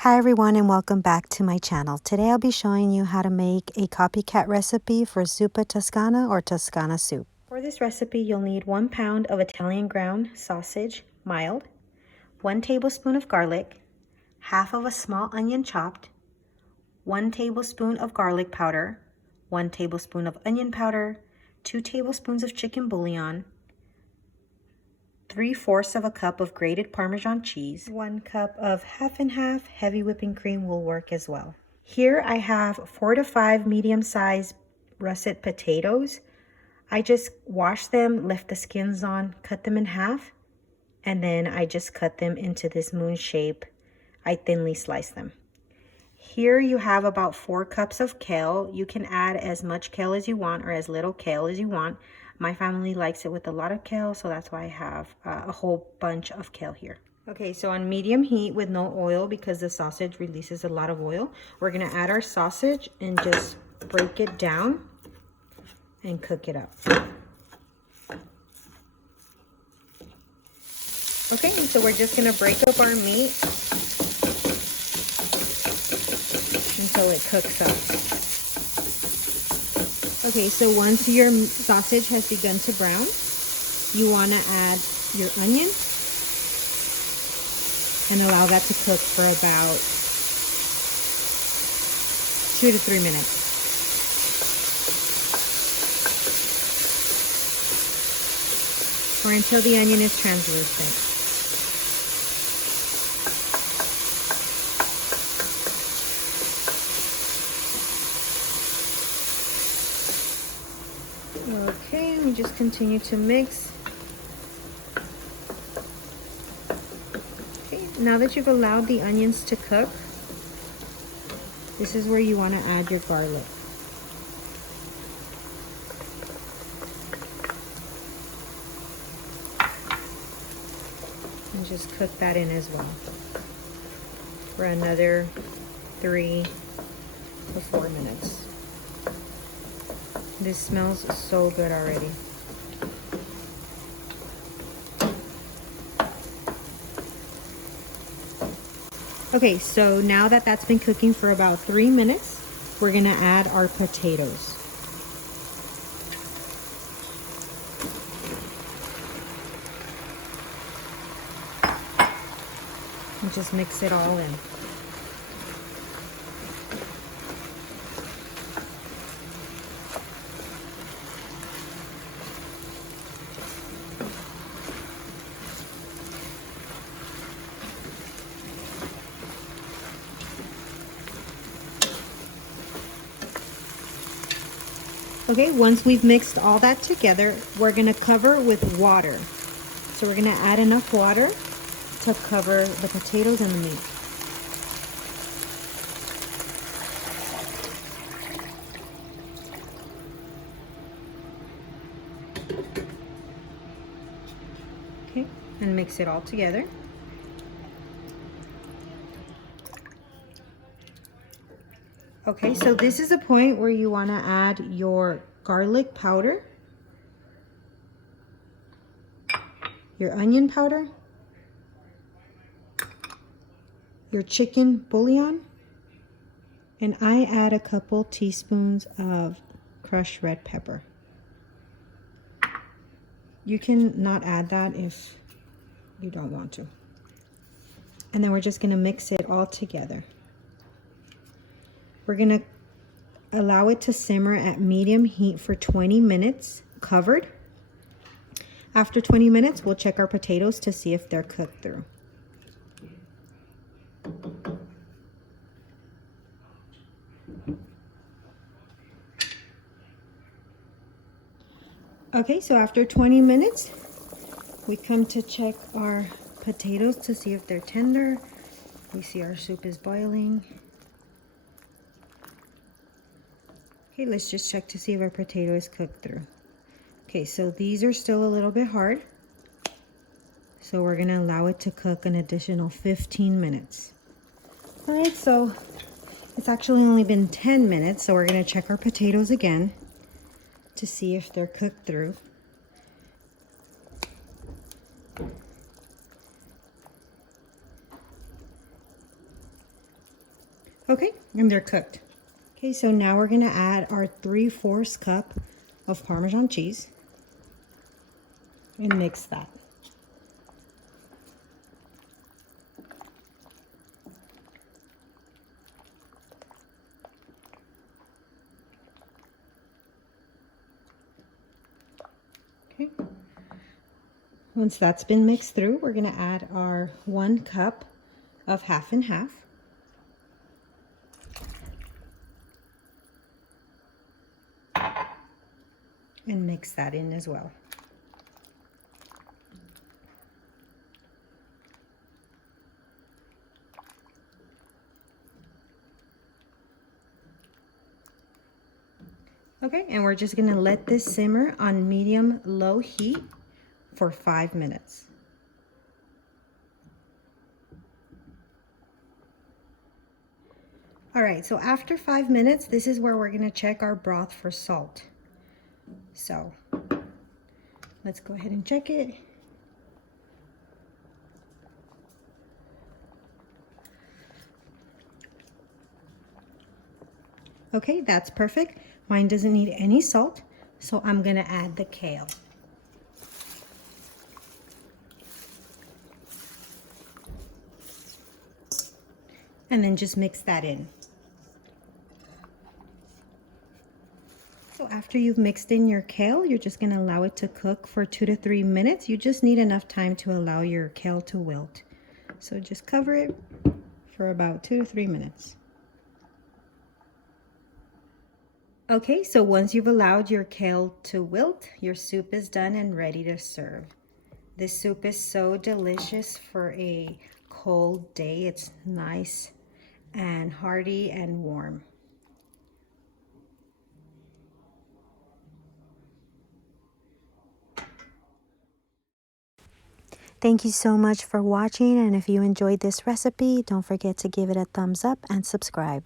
Hi everyone and welcome back to my channel. Today I'll be showing you how to make a copycat recipe for Zuppa Toscana or Toscana soup. For this recipe you'll need 1 pound of Italian ground sausage, mild, 1 tablespoon of garlic, half of a small onion chopped, 1 tablespoon of garlic powder, 1 tablespoon of onion powder, 2 tablespoons of chicken bouillon, 3/4 of a cup of grated Parmesan cheese, 1 cup of half and half heavy whipping cream will work as well. Here I have 4 to 5 medium-sized russet potatoes. I just wash them, lift the skins on, cut them in half, and then I just cut them into this moon shape. I thinly slice them. Here you have about 4 cups of kale. You can add as much kale as you want or as little kale as you want. My family likes it with a lot of kale, so that's why I have a whole bunch of kale here. Okay, so on medium heat with no oil because the sausage releases a lot of oil, we're gonna add our sausage and just break it down and cook it up. Okay, so we're just gonna break up our meat until it cooks up. Okay, so once your sausage has begun to brown, you want to add your onion and allow that to cook for about 2 to 3 minutes. Or until the onion is translucent. Okay, we just continue to mix. Okay, now that you've allowed the onions to cook, this is where you want to add your garlic. And just cook that in as well for another 3 to 4 minutes. This smells so good already. Okay, so now that that's been cooking for about 3 minutes, we're gonna add our potatoes. And just mix it all in. Okay, once we've mixed all that together, we're gonna cover with water. So we're gonna add enough water to cover the potatoes and the meat. Okay, and mix it all together. Okay, so this is a point where you want to add your garlic powder, your onion powder, your chicken bouillon, and I add a couple teaspoons of crushed red pepper. You can not add that if you don't want to. And then we're just going to mix it all together. We're going to allow it to simmer at medium heat for 20 minutes, covered. After 20 minutes, we'll check our potatoes to see if they're cooked through. Okay, so after 20 minutes, we come to check our potatoes to see if they're tender. We see our soup is boiling. Okay, let's just check to see if our potato is cooked through. Okay, so these are still a little bit hard. So we're gonna allow it to cook an additional 15 minutes. All right, so it's actually only been 10 minutes, so we're gonna check our potatoes again to see if they're cooked through. Okay, and they're cooked. Okay, so now we're gonna add our 3/4 cup of Parmesan cheese and mix that. Okay. Once that's been mixed through, we're gonna add our 1 cup of half and half. And mix that in as well. Okay, and we're just gonna let this simmer on medium-low heat for 5 minutes. All right, so after 5 minutes, this is where we're gonna check our broth for salt. So let's go ahead and check it. Okay, that's perfect. Mine doesn't need any salt, so I'm gonna add the kale. And then just mix that in. So after you've mixed in your kale, you're just gonna allow it to cook for 2 to 3 minutes. You just need enough time to allow your kale to wilt. So just cover it for about 2 to 3 minutes. Okay, so once you've allowed your kale to wilt, your soup is done and ready to serve. This soup is so delicious for a cold day. It's nice and hearty and warm. Thank you so much for watching, and if you enjoyed this recipe, don't forget to give it a thumbs up and subscribe.